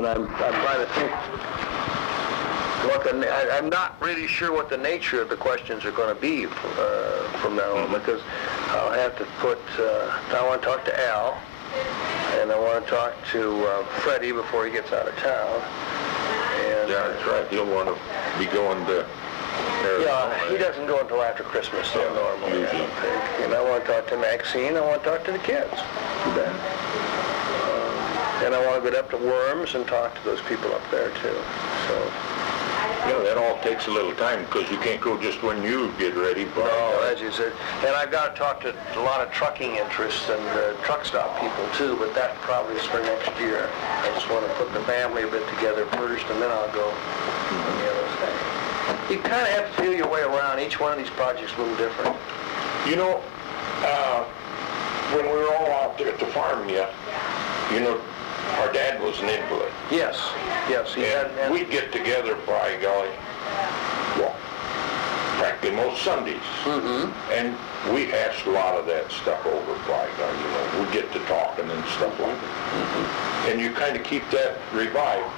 And I'm trying to think I'm not really sure what the nature of the questions are going to be from now on, because I'll have to I want to talk to Al, and I want to talk to Freddie before he gets out of town. And, yeah, that's right. You'll want to be going to Arizona. Yeah, he doesn't go until after Christmas, though, normally, I don't think. And I want to talk to Maxine. I want to talk to the kids. Too bad. And I want to get up to Worms and talk to those people up there, too. So. Yeah, that all takes a little time, because you can't go just when you get ready. No, as you said. And I've got to talk to a lot of trucking interests and truck stop people, too, but that probably is for next year. I just want to put the family a bit together first, and then I'll go on the other thing. You kind of have to feel your way around. Each one of these projects is a little different. You know, when we were all out there at the farm, you know, our dad was an invalid. Yes, he had. And we'd get together, by golly, well, practically most Sundays. Mm-hmm. And we hashed a lot of that stuff over, by golly, you know. We'd get to talking and stuff like that. Mm-hmm. And you kind of keep that revived.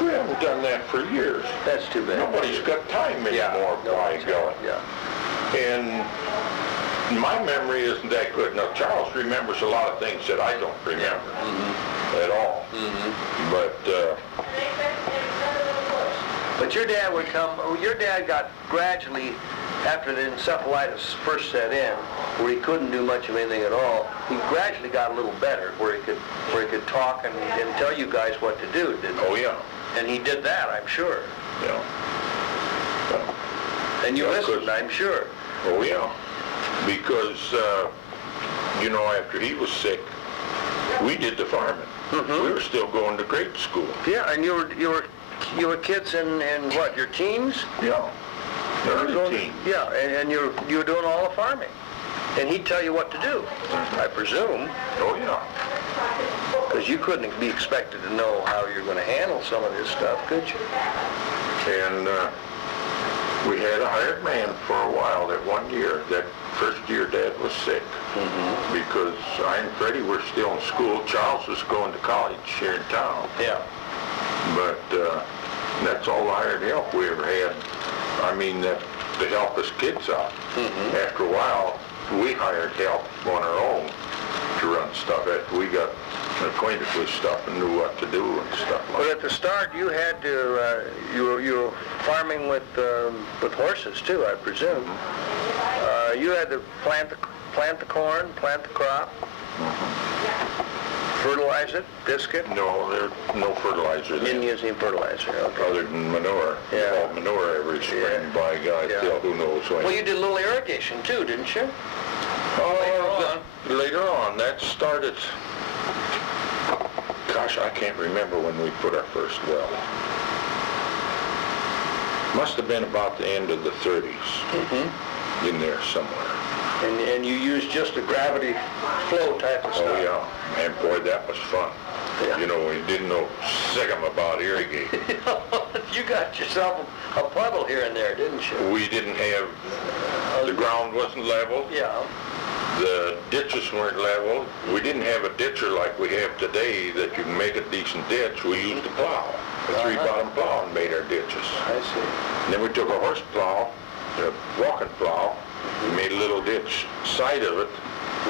We haven't done that for years. That's too bad. Nobody's got time anymore, by golly. Yeah. And my memory isn't that good. Now, Charles remembers a lot of things that I don't remember at all. But your dad would come, your dad got gradually, after the encephalitis first set in, where he couldn't do much of anything at all, he gradually got a little better, where he could talk and tell you guys what to do, didn't he? Oh, yeah. And he did that, I'm sure. Yeah. And you listened, I'm sure. Oh, yeah. Because, you know, after he was sick, we did the farming. We were still going to grade school. Yeah, and you were kids in what, your teens? Yeah. Early teens. Yeah, and you were doing all the farming. And he'd tell you what to do, I presume. Oh, yeah. Because you couldn't be expected to know how you're going to handle some of this stuff, could you? And we had a hired man for a while that one year. That first year Dad was sick. Because I and Freddie were still in school. Charles was going to college here in town. Yeah. But that's all the hired help we ever had. I mean, to help us kids out. After a while, we hired help on our own to run stuff. After we got acquainted with stuff and knew what to do and stuff like that. But at the start, you had to, you were farming with horses too, I presume. You had to plant the corn, plant the crop, fertilize it, disc it? No, there's no fertilizer You didn't use any fertilizer, okay. other than manure. Yeah. All manure every spring, by God, till who knows when. Well, you did a little irrigation too, didn't you? Later on. That started, gosh, I can't remember when we put our first well. Must have been about the end of the 30s, in there somewhere. And you used just a gravity flow type of stuff. Oh, yeah. And boy, that was fun. Yeah. You know, we didn't know sick'em about irrigating. You got yourself a puddle here and there, didn't you? We didn't have, the ground wasn't level. Yeah. The ditches weren't level. We didn't have a ditcher like we have today that you can make a decent ditch. We used a plow, a three-bottom plow, and made our ditches. I see. And then we took a horse plow, a walking plow, and made a little ditch side of it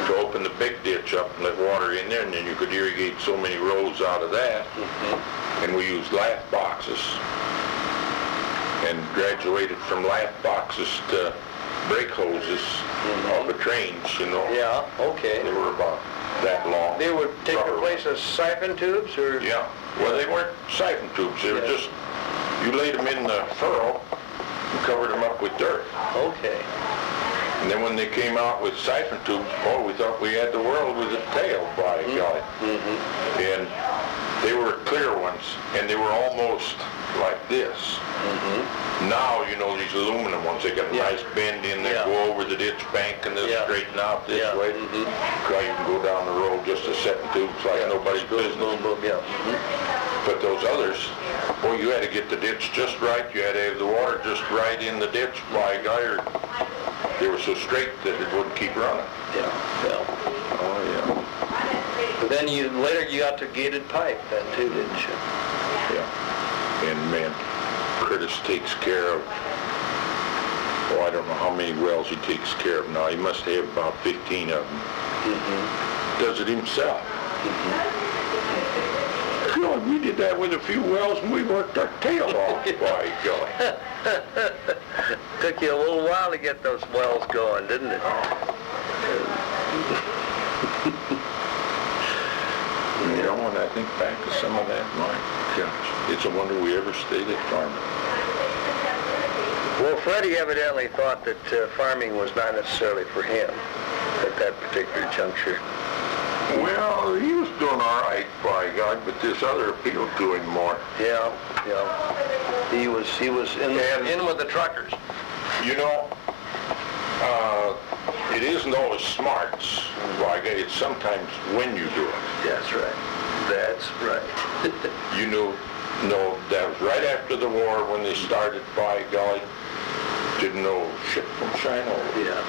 to open the big ditch up and let water in there, and then you could irrigate so many rows out of that. And we used lath boxes and graduated from lath boxes to brake hoses off the trains, you know. Yeah, okay. They were about that long. They would take the place of siphon tubes, or? Yeah. Well, they weren't siphon tubes. They were just, you laid them in the furrow and covered them up with dirt. Okay. And then when they came out with siphon tubes, oh, we thought we had the world with a tail, by golly. And they were clear ones, and they were almost like this. Now, you know, these aluminum ones, they got a nice bend in there, go over the ditch bank, and they'll straighten out this way. So you can go down the road just a setting tubes like nobody's business. But those others, boy, you had to get the ditch just right. You had to have the water just right in the ditch, by God, or they were so straight that it wouldn't keep running. Yeah. Oh, yeah. Then later you got to gated pipe then too, didn't you? Yeah. And man, Curtis takes care of, I don't know how many wells he takes care of now. He must have about 15 of them. Does it himself. You know, we did that with a few wells and we worked our tail off, by golly. Took you a little while to get those wells going, didn't it? You know, when I think back to some of that, my gosh, it's a wonder we ever stayed at farming. Well, Freddie evidently thought that farming was not necessarily for him at that particular juncture. Well, he was doing all right, by God, but this other appealed to him more. Yeah. He was in with the truckers. You know, it isn't always smarts, by God. It's sometimes when you do it. That's right. You know, that was right after the war when they started, by golly. Didn't know shit from China. Yeah.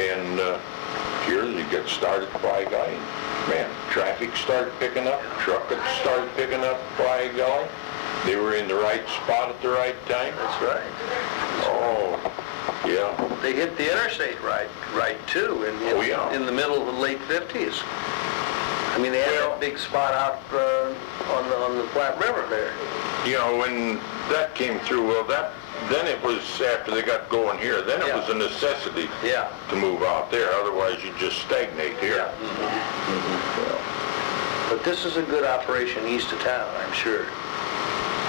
And here they get started, by golly. Man, traffic started picking up, trucking started picking up, by golly. They were in the right spot at the right time. That's right. Oh, yeah. They hit the interstate right too, in the middle of the late 50s. I mean, they had that big spot out on the Platte River there. You know, when that came through, then it was after they got going here. Then it was a necessity to move out there. Otherwise, you just stagnate here. Yeah. But this is a good operation east of town, I'm sure.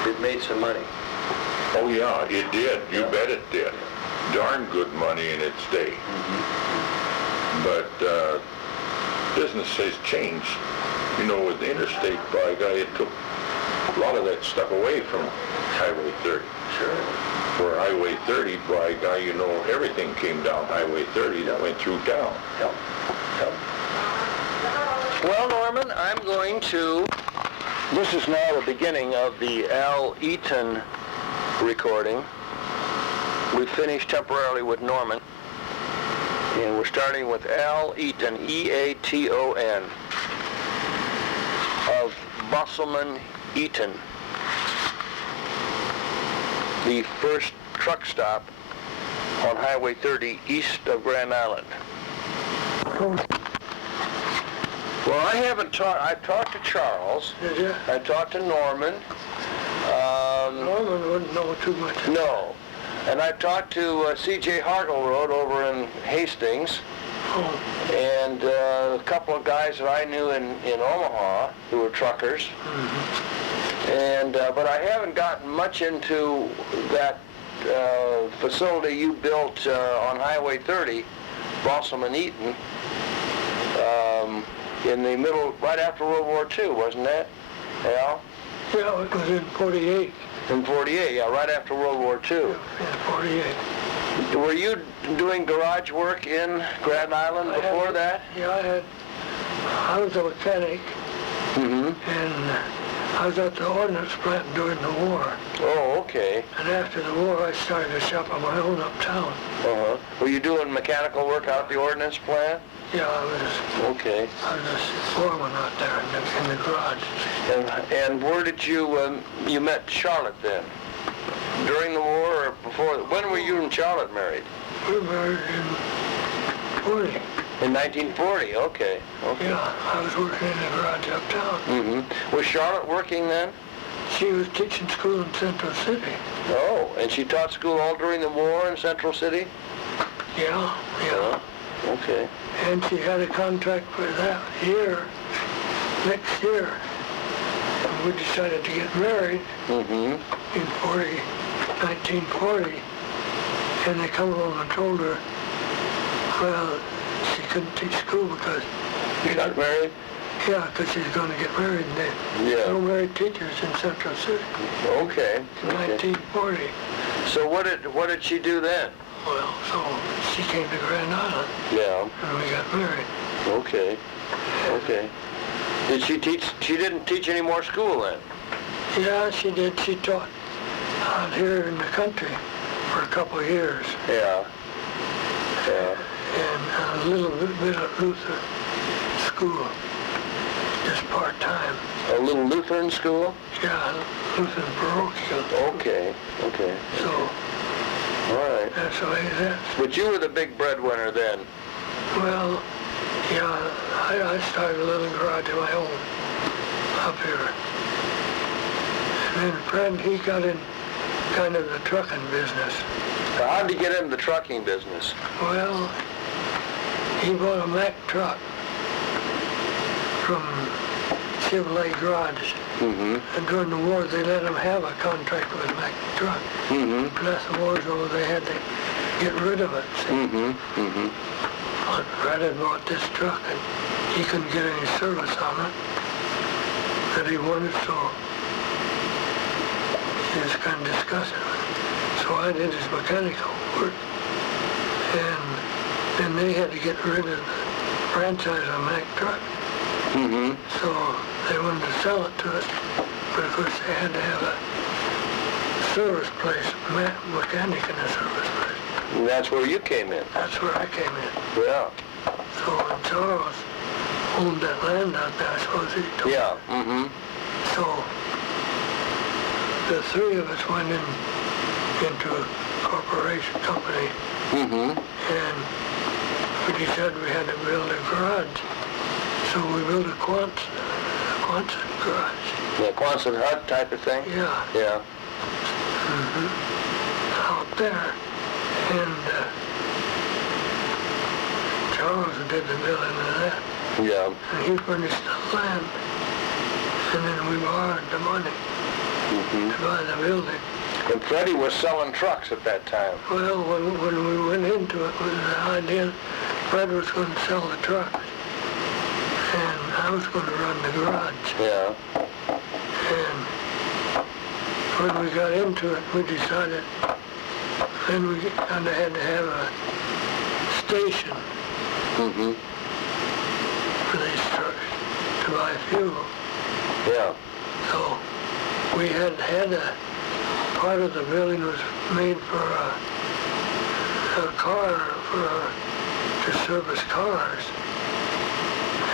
It made some money. Oh yeah, it did. You bet it did. Darn good money in its day. But business has changed. You know, with the interstate, by God, it took a lot of that stuff away from Highway 30. Sure. For Highway 30, by God, you know, everything came down Highway 30 that went through town. Yep. Well, Norman, I'm going to... This is now the beginning of the Al Eaton recording. We finished temporarily with Norman. And we're starting with Al Eaton, E-A-T-O-N, of Bosselman, Eaton. The first truck stop on Highway 30 east of Grand Island. Well, I've talked to Charles. Did you? I talked to Norman. Norman wouldn't know too much. No. And I talked to C.J. Hargleroad over in Hastings. Oh. And a couple of guys that I knew in Omaha who were truckers. And but I haven't gotten much into that facility you built on Highway 30, Bosselman, Eaton, in the middle, right after World War II, wasn't that, Al? Yeah, it was in 48. In 48, yeah, right after World War II. Yeah, 48. Were you doing garage work in Grand Island before that? Yeah, I was a mechanic, and I was at the ordnance plant during the war. Oh, okay. And after the war, I started a shop on my own uptown. Were you doing mechanical work out at the ordnance plant? Yeah, I was a foreman out there in the garage. And where did you met Charlotte then? During the war or before? When were you and Charlotte married? We were married in 40. In 1940, okay. Yeah, I was working in the garage uptown. Was Charlotte working then? She was teaching school in Central City. Oh, and she taught school all during the war in Central City? Yeah. Okay. And she had a contract for that year, next year. And we decided to get married in 1940. And they come along and told her, well, she couldn't teach school because... You got married? Yeah, because she's going to get married. And there's no married teachers in Central City. Okay. In 1940. So what did she do then? Well, so she came to Grand Island. Yeah. And we got married. Okay. Did she teach? She didn't teach any more school then? Yeah, she did. She taught out here in the country for a couple of years. Yeah. And a little bit at Luther School. just part-time. A little Lutheran school? Yeah, Lutheran parochial. Okay, okay. So, All right. that's the way it is. But you were the big breadwinner then. Well, yeah, I started a little garage of my own up here. And then Fred, he got in kind of the trucking business. How did you get into the trucking business? Well, he bought a Mack truck from Chevrolet Garage. Mm-hmm. And during the war, they let him have a contract with Mack truck. Mm-hmm. But as the war's over, they had to get rid of it. See? Mm-hmm. Mm-hmm. But Fred had bought this truck, and he couldn't get any service on it that he wanted, so he was kind of discussing it. So I did his mechanical work, and then they had to get rid of the franchise on Mack truck. Mm-hmm. So they wanted to sell it to us, but of course they had to have a service place, mechanic in a service place. And that's where you came in. That's where I came in. Yeah. So when Charles owned that land out there, I suppose he told me. Yeah. Mm-hmm. So the three of us went into a corporation company, Mm-hmm. and we decided we had to build a garage. So we built a Quonset garage. Yeah, Quonset hut type of thing? Yeah. Yeah. Out there. And Charles did the building of that. Yeah. And he furnished the land. And then we borrowed the money Mm-hmm. to buy the building. And Freddie was selling trucks at that time. Well, when we went into it with the idea, Fred was going to sell the trucks. And I was going to run the garage. Yeah. And when we got into it, we decided then we kind of had to have a station Mm-hmm. for these trucks to buy fuel. Yeah. So we had part of the building was made for a car, to service cars.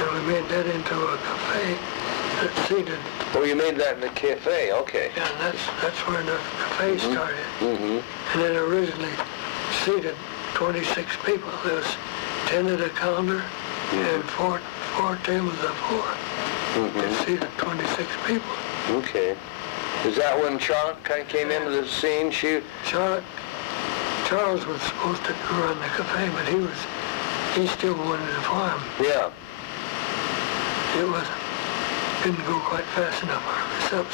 And we made that into a cafe that seated. Oh, you made that in the cafe, okay. Yeah, that's where the cafe started. Mm-hmm. And it originally seated 26 people. There was 10 at a counter and four tables of 4. Mm-hmm. It seated 26 people. Okay. Is that when Charlotte kind of came into the scene? Charles was supposed to run the cafe, but he still wanted to farm. Yeah. It didn't go quite fast enough for himself,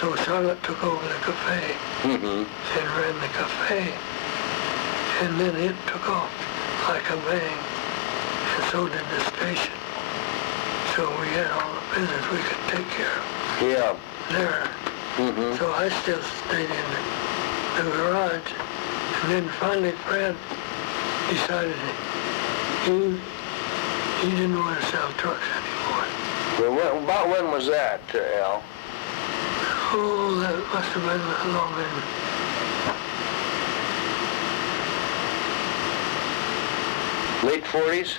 so Charlotte took over the cafe Mm-hmm. and ran the cafe, and then it took off like a bang, and so did the station. So we had all the business we could take care of Yeah. there. Mm-hmm. So I still stayed in the garage, and then finally Fred decided he didn't want to sell trucks anymore. Well, about when was that, Al? Oh, that must have been long in. Late 40s?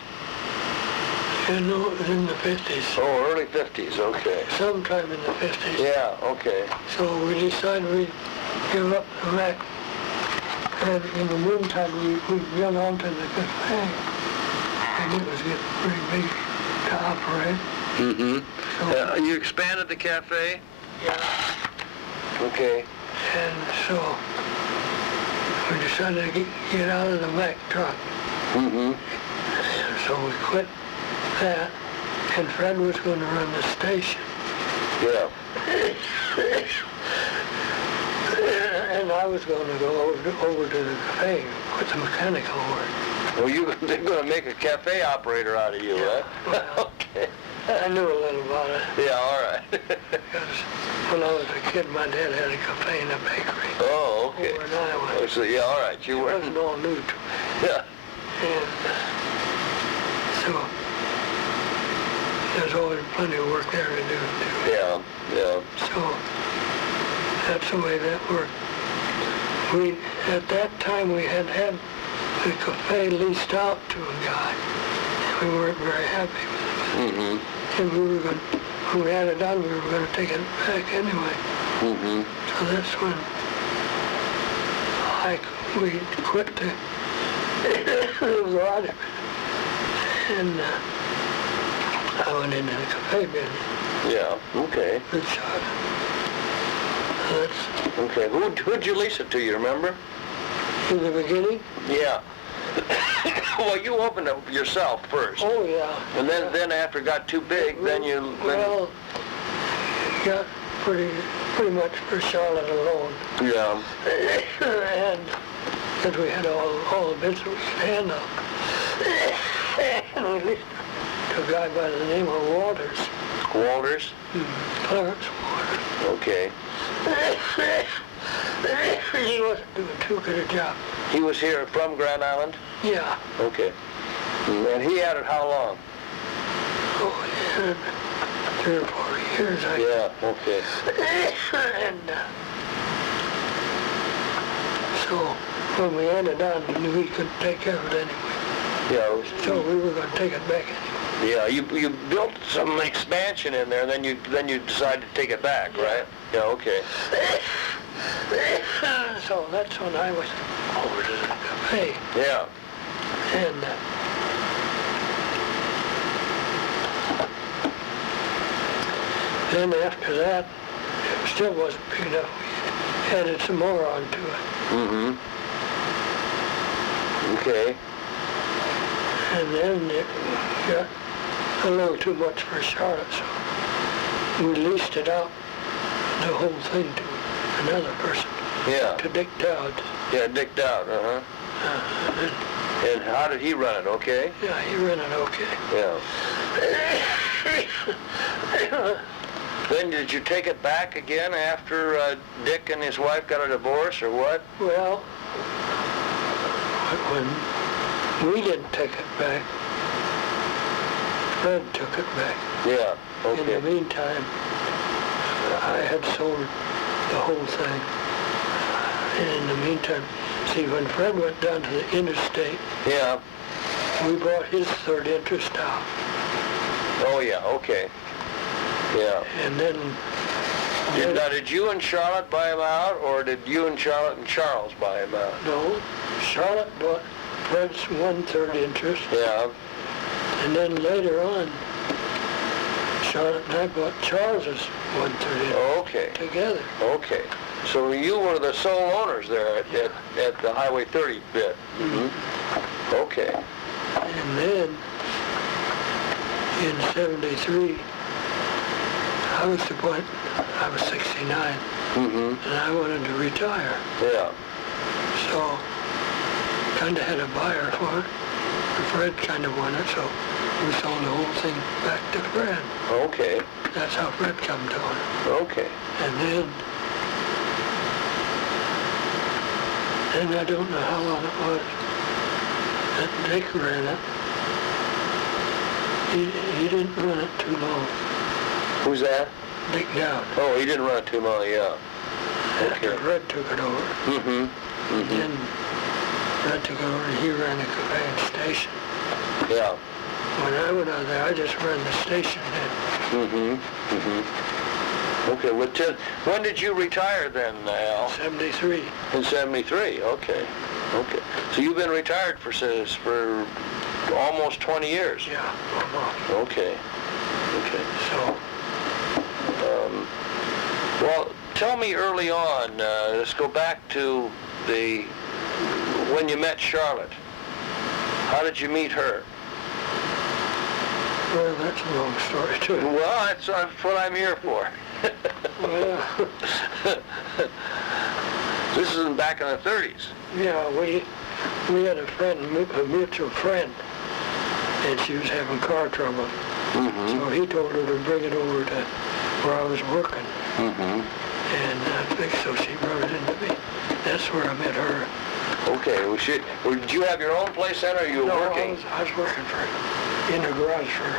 Yeah, no, it was in the 50s. Oh, early 50s, okay. Sometime in the 50s. Yeah, okay. So we decided we'd give up the Mac. And in the meantime, we got onto the cafe. And it was getting pretty big to operate. Mm-hmm. So, You expanded the cafe? yeah. Okay. And so we decided to get out of the Mac truck. Mm-hmm. And so we quit that. And Fred was going to run the station. Yeah. And I was going to go over to the cafe with the mechanical work. Well, they're going to make a cafe operator out of you, Yeah, huh? well. Okay. I knew a little about it. Yeah, all right. Because when I was a kid, my dad had a cafe and a bakery Oh, okay. over in Iowa. Oh, so, yeah, all right. You It were. wasn't all new to me. Yeah. And so there's always plenty of work there to do, too. Yeah, yeah. So that's the way that worked. At that time, we had the cafe leased out to a guy. And we weren't very happy with the And we were going, when we had it done, we were going to take it back anyway. So that's when we quit the lodge. And I went into the cafe business. Yeah, okay. Good shot. That's Okay, who'd you lease it to, you remember? in the beginning. Yeah. Well, you opened it yourself first. Oh yeah. And then after it got too big, then you... Well, got pretty much for Charlotte alone. Yeah. And because we had all the bits we could handle. And we leased to a guy by the name of Walters. Walters? Clarence Walters. Okay. He wasn't doing too good a job. He was here from Grand Island? Yeah. Okay. And he had it how long? Oh, yeah. 3 or 4 years, I Yeah, okay. And so when we ended on, we knew we couldn't take care of it anyway. Yeah, So we were going to take it back anyway. yeah. You built some expansion in there, and then you decided to take it back, right? Yeah, okay. So that's when I was over to the cafe. Yeah. And then after that, it still wasn't big enough. We added some more onto it. Okay. And then it got a little too much for Charlotte, so we leased it out, the whole thing, to another person, Yeah. to Dick Dowd. Yeah, Dick Dowd, And how did he run it, okay? Yeah, he ran it okay. Yeah. Then did you take it back again after Dick and his wife got a divorce, or what? Well, when we didn't take it back, Fred took it back. Yeah, In the okay. meantime, I had sold the whole thing. And in the meantime, see, when Fred went down to the interstate, Yeah. we bought his third interest out. Oh, yeah, okay. Yeah. And then, Now, did you and Charlotte buy him out, or did you and Charlotte and Charles buy him out? no, Charlotte bought Fred's 1/3 interest. Yeah. And then later on, Charlotte and I bought Charles's 1/3 interest Okay. together. Okay. So you were the sole owners there at the Highway 30 bit? Okay. And then, in 73, I was 69, and I wanted to retire. Yeah. So, kind of had a buyer for it. And Fred kind of wanted it, so we sold the whole thing back to Fred. Okay. That's how Fred come to it. Okay. And then I don't know how long it was that Dick ran it. He didn't run it too long. Who's that? Dick Dowd. Oh, he didn't run it too long, yeah. After Fred took it over. Then Fred took it over and he ran the conveyance station. Yeah. When I went out there, I just ran the station then. Okay, well, when did you retire then, Al? 73. In 73, okay. Okay. So you've been retired for almost 20 years? Yeah, almost. Okay. Okay. So, Well, tell me early on, let's go back to when you met Charlotte. How did you meet her? well, that's a long story too. Well, that's what I'm here for. Well, This is back in the 30s. yeah, we had a mutual friend, and she was having car trouble. So he told her to bring it over to where I was working. And I think so she brought it into me. That's where I met her. Okay. Did you have your own place then, or you were working? I was working in the garage for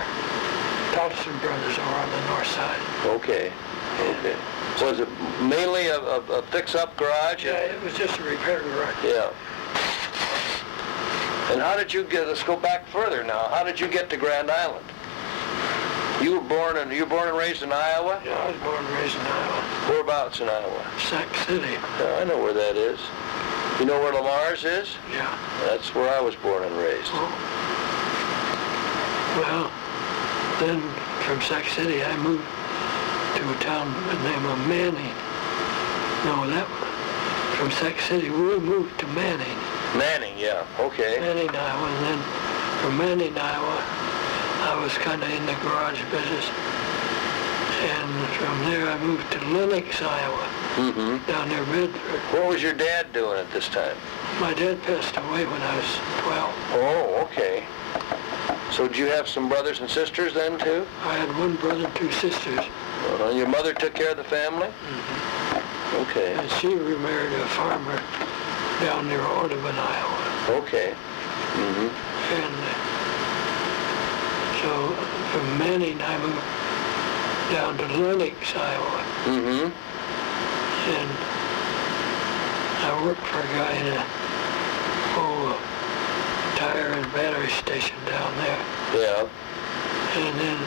Thompson Brothers over on the north side. Okay. Okay. Was it mainly a fix-up garage? Yeah, it was just a repair garage. Yeah. And how did you let's go back further now. How did you get to Grand Island? You were born and raised in Iowa? Yeah, I was born and raised in Iowa. Whereabouts in Iowa? Sac City. Yeah, I know where that is. You know where Lamar's is? Yeah. That's where I was born and raised. Oh. Well, then from Sac City I moved to a town by the name of Manning. No, from Sac City we moved to Manning. Manning, yeah, okay. Manning, Iowa, and then from Manning, Iowa, I was kind of in the garage business. And from there I moved to Lenox, Iowa, down near Bedford. What was your dad doing at this time? My dad passed away when I was 12. Oh, okay. So did you have some brothers and sisters then, too? I had one brother and two sisters. Your mother took care of the family? Okay. And she remarried a farmer down near Audubon, Iowa. Okay. And so from Manning I moved down to Lenox, Iowa. And I worked for a guy in a tire and battery station down there. Yeah. And then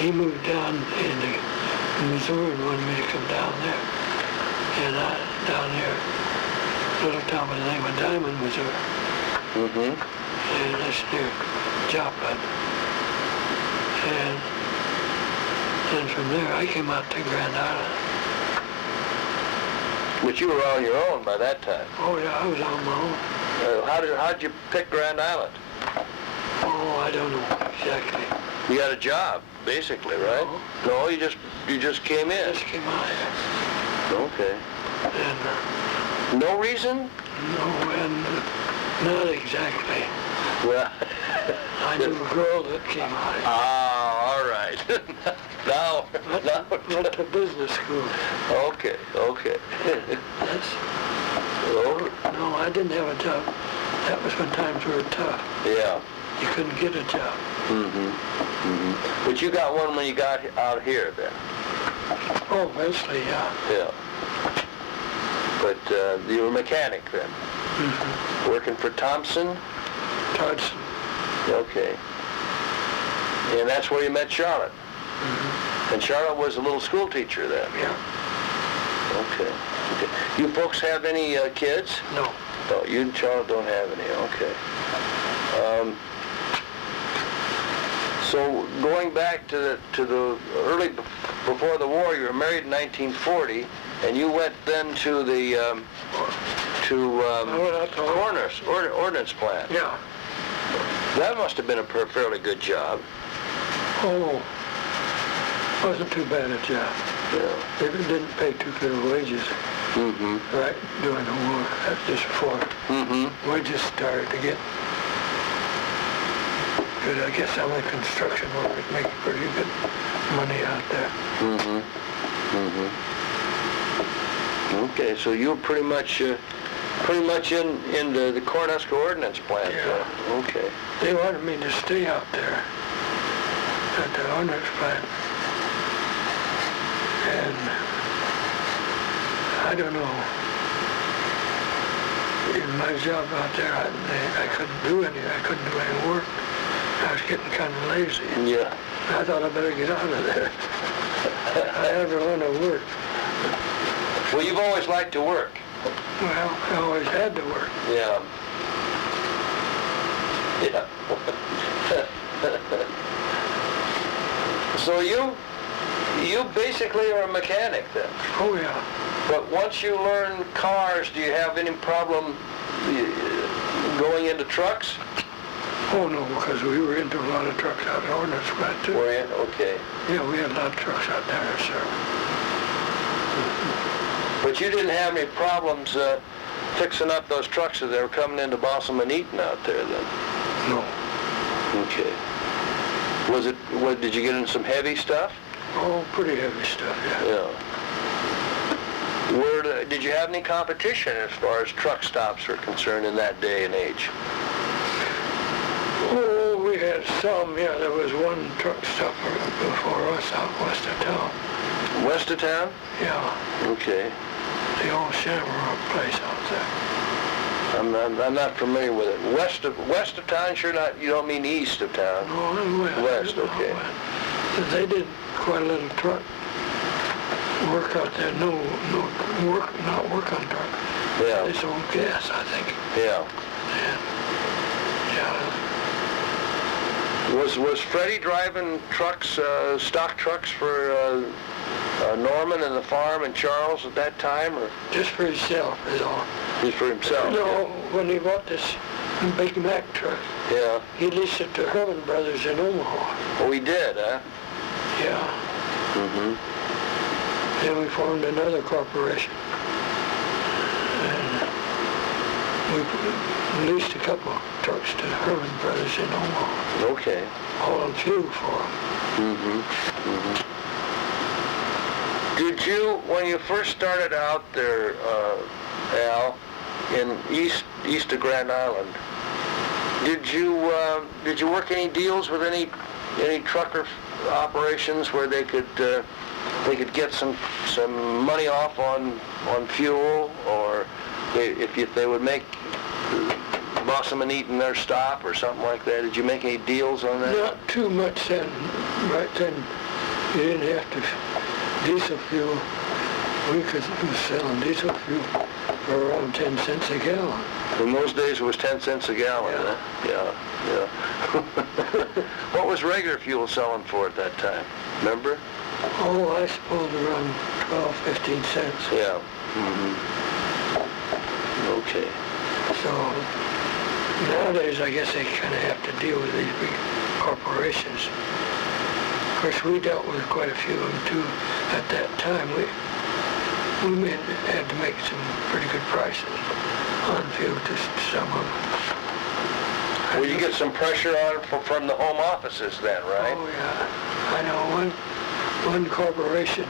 he moved down into Missouri and wanted me to come down there. And I, down there, a little town by the name of Diamond, Missouri. And that's near Joplin. And then from there I came out to Grand Island. But you were on your own by that time. Oh yeah, I was on my own. How'd you pick Grand Island? Oh, I don't know exactly. You got a job, basically, right? No, you just came in. I just came out here. Okay. And No reason? no, and not exactly. Well, I knew a girl that came out here. all right. now, Went to business school. okay. That's, no, I didn't have a job. That was when times were tough. Yeah. You couldn't get a job. But you got one when you got out here then. Oh, eventually, yeah. Yeah. But you were a mechanic then. Working for Thompson? Toddson. Okay. And that's where you met Charlotte. And Charlotte was a little school teacher then. Yeah. Okay. You folks have any kids? No. No, you and Charlotte don't have any. Okay. So going back to the early before the war, you were married in 1940, and you went then to the I went out to ordnance plant. Yeah. That must have been a fairly good job. Oh, wasn't too bad a job. Yeah. It didn't pay too good of wages. Right during the war. That's just before wages started to get good. I guess some of the construction workers make pretty good money out there. Okay, so you were pretty much in the Cornhusker Ordnance Plant. Yeah. Okay. They wanted me to stay out there at the ordnance plant. And I don't know. In my job out there, I couldn't do any work. I was getting kind of lazy. Yeah. I thought I better get out of there. I had to learn to work. Well, you've always liked to work. Well, I always had to work. Yeah. Yeah. So you basically are a mechanic then. Oh yeah. But once you learn cars, do you have any problem going into trucks? Oh no, because we were into a lot of trucks out at ordnance plant too. Were you? Okay. Yeah, we had a lot of trucks out there, sir. But you didn't have any problems fixing up those trucks as they were coming into Bosselman Eaton out there then? No. Okay. Did you get in some heavy stuff? Oh, pretty heavy stuff, yeah. Yeah. Did you have any competition as far as truck stops are concerned in that day and age? Oh, we had some, yeah. There was one truck stop before us out west of town. West of town? Yeah. Okay. The old Shamrock place out there. I'm not familiar with it. West of town, sure not. You don't mean east of town? No, west. West, okay. West. They did quite a little truck work out there. Not work on truck. Yeah. They sold gas, I think. Yeah. Yeah. Was Freddie driving trucks, stock trucks for Norman and the farm and Charles at that time, or Just for himself is all. just for himself? No, when he bought this Big Mac truck, Yeah. he leased it to Herman Brothers in Omaha. Oh, we did, huh? Yeah. Mm-hmm. Then we formed another corporation. And we leased a couple trucks to Herman Brothers in Omaha, Okay. hauling fuel for them. Mm-hmm. Mm-hmm. Did you, when you first started out there, Al, in east of Grand Island, did you work any deals with any trucker operations where they could get some money off on fuel, or if they would make Bosselman Eaton their stop or something like that? Did you make any deals on that? Not too much then. Right then, you didn't have to. Diesel fuel, we was selling diesel fuel for around 10 cents a gallon. In those days, it was 10 cents a gallon, Yeah. huh? Yeah. What was regular fuel selling for at that time? Remember? Oh, I suppose around 12, 15 cents. Yeah. Mm-hmm. Okay. So nowadays, I guess they kind of have to deal with these big corporations. Of course, we dealt with quite a few of them too. At that time, we had to make some pretty good prices on fuel to some of them. Well, you get some pressure on it from the home offices then, right? Oh yeah, I know one corporation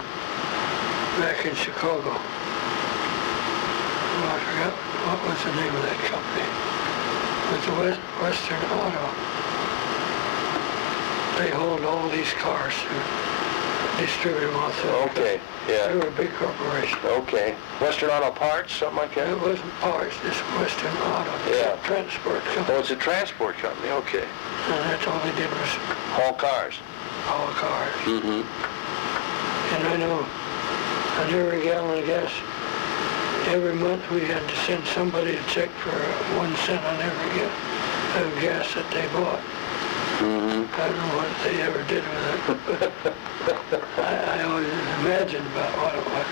back in Chicago. Oh, I forgot what was the name of that company. It was the Western Auto. They hold all these cars to distribute them out there. Okay, yeah. They were a big corporation. Okay. Western Auto Parts, something like that? It wasn't parts, this Western Auto. Yeah. Transport Oh, company. it's a transport company, okay. And that's all they did was Haul cars. haul cars. Mm-hmm. And I know on every gallon of gas, every month we had to send somebody a check for 1 cent on every gallon of gas that they bought. Mm-hmm. I don't know what they ever did with it, but I always imagined about what it was.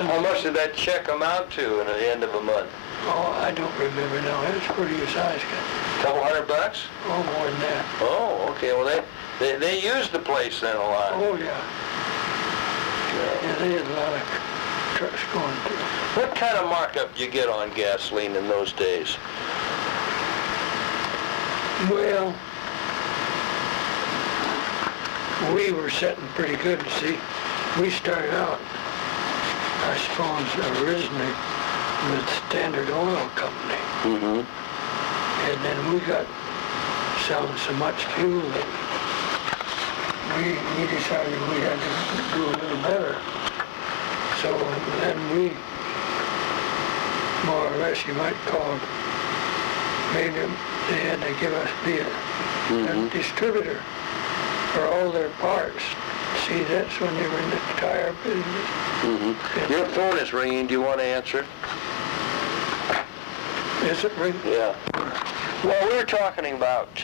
How much did that check amount to at the end of a month? Oh, I don't remember now. It was pretty good size. Couple $100 bucks? Oh, more than that. Oh, okay. Well, they used the place then a lot. Oh, yeah. Yeah, they had a lot of trucks going through. What kind of markup do you get on gasoline in those days? Well, we were sitting pretty good. See, we started out, I suppose, originally with Standard Oil Company. Mm-hmm. And then we got selling so much fuel that we decided we had to do a little better. So then we, more or less you might call it, made them, they had to give us be a distributor for all their parts. See, that's when they were in the tire business. Mm-hmm. Your phone is ringing. Do you want to answer? Is it ring? Yeah. Well, we were talking about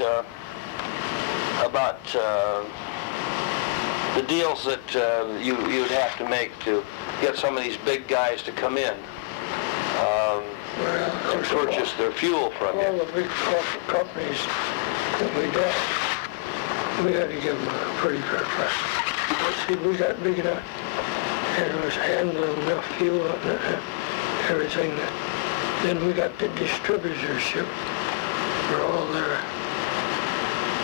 the deals that you'd have to make to get some of these big guys to come in to purchase their fuel from All you. the big companies that we got, we had to give them a pretty fair price. But see, we got big enough, and it was handling enough fuel and everything. Then we got the distributorship for all their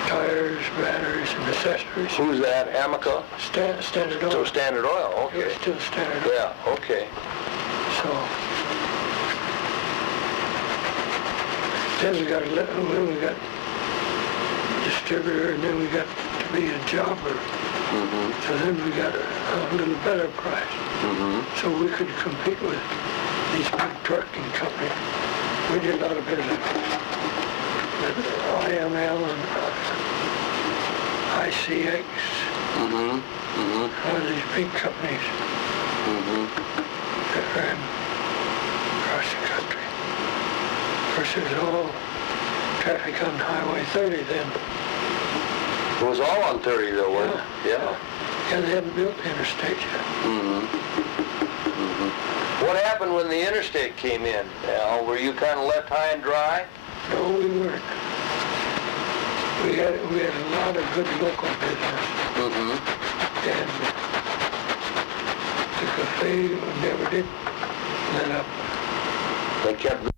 tires, batteries, and accessories. Who's that? Amico? Standard Oil. So Standard Oil. Okay. Yeah, still Standard Oil. Yeah. Okay. So then we got distributor, and then we got to be a jobber. Mm-hmm. So then we got a little better price. Mm-hmm. So we could compete with these big trucking companies. We did a lot of business with IML and ICX, all these big companies that ran across the country. Of course, it was all traffic on Highway 30 then. It was all on 30 though, wasn't it? Yeah. Yeah, they hadn't built the interstate yet. What happened when the interstate came in, Al? Were you kind of left high and dry? No, we weren't. We had a lot of good local business. And the cafe never did let up. They kept